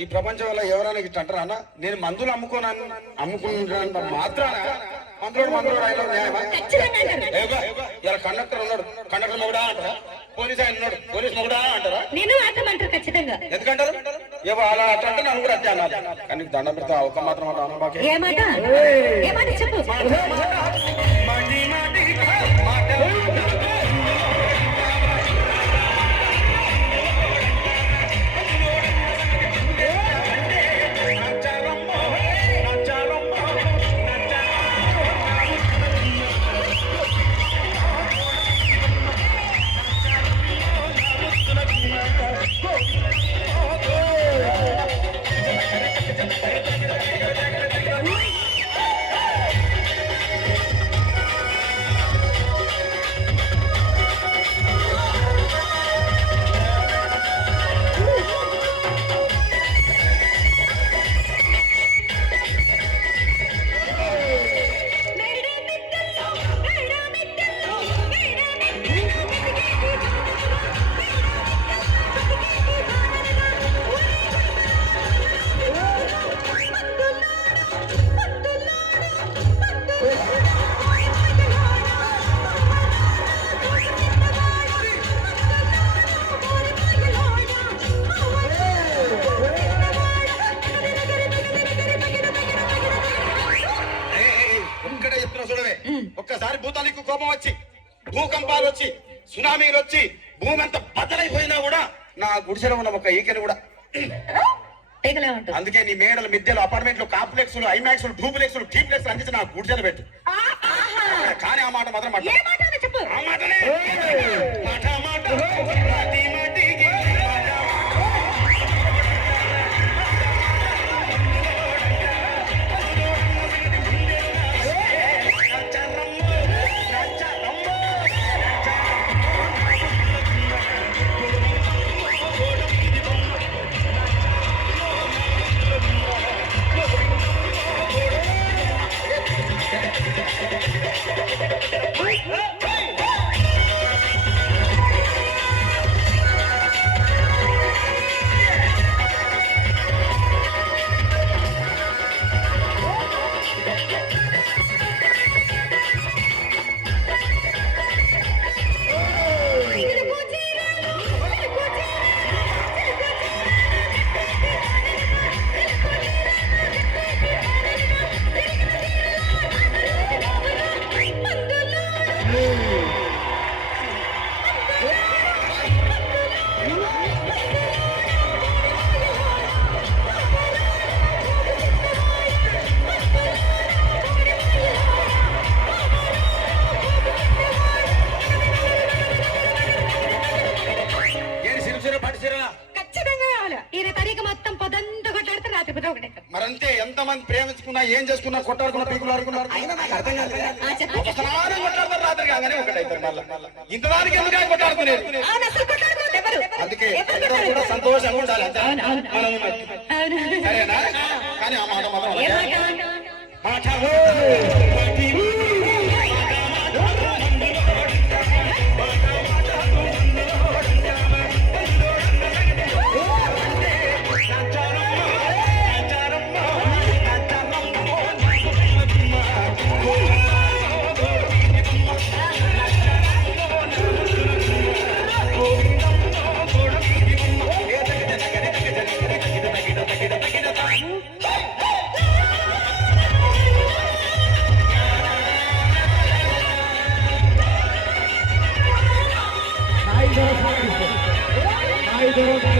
ఈ ప్రపంచంలో ఎవరైనా ఇట్లా అంటారా అన్న? నేను మందులు అమ్ముకుంటున్నా మాత్రాన మందులోడు ఆయన న్యాయమా? ఇలా కండక్టర్ ఉన్నాడు, కండక్టర్ మొగుడా అంటారా? పోలీస్ ఆయన ఉన్నాడు, పోలీస్ మొగుడా అంటారా? నేను అంటారు ఖచ్చితంగా. ఎందుకంటారు? ఏవో అలా అట్లా అంటే నన్ను కూడా అట్లా అన్నారు. కానీ దండం పెడతా ఒక మాత్రం చెప్పు. ఒక్కసారి భూతానికి కోపం వచ్చి, భూకంపాలు వచ్చి, సునామీలు వచ్చి, భూమి అంతా బద్దలైపోయినా కూడా నా గుడిసెలో ఉన్న ఒక ఈకెను కూడా. అందుకే నీ మేడలు, మిద్దెలు, అపార్ట్మెంట్లు, కాంప్లెక్స్, ఐమాక్స్, డూప్లెక్స్, టీప్లెక్స్ అందించి నా గుడిసెలు పెట్టు. కానీ ఆ మాట మాత్రం ఆ మాటనే మరంతే. ఎంతమంది ప్రేమించుకున్నా, ఏం చేసుకున్నా, కొట్టాడుకున్నా, పీకులు ఆడుకున్నారు, అయినా నాకు అర్థం కాదు. కొట్టాడుతారు రాత్రి కాగానే ఒకటైతారు. మళ్ళీ ఇంతదానికి ఎందుకు కొట్టాడుకునేది? అందుకే కూడా సంతోషంగా ఉండాలి. సరేనా? కానీ ఆ మాట మాత్రం I don't know.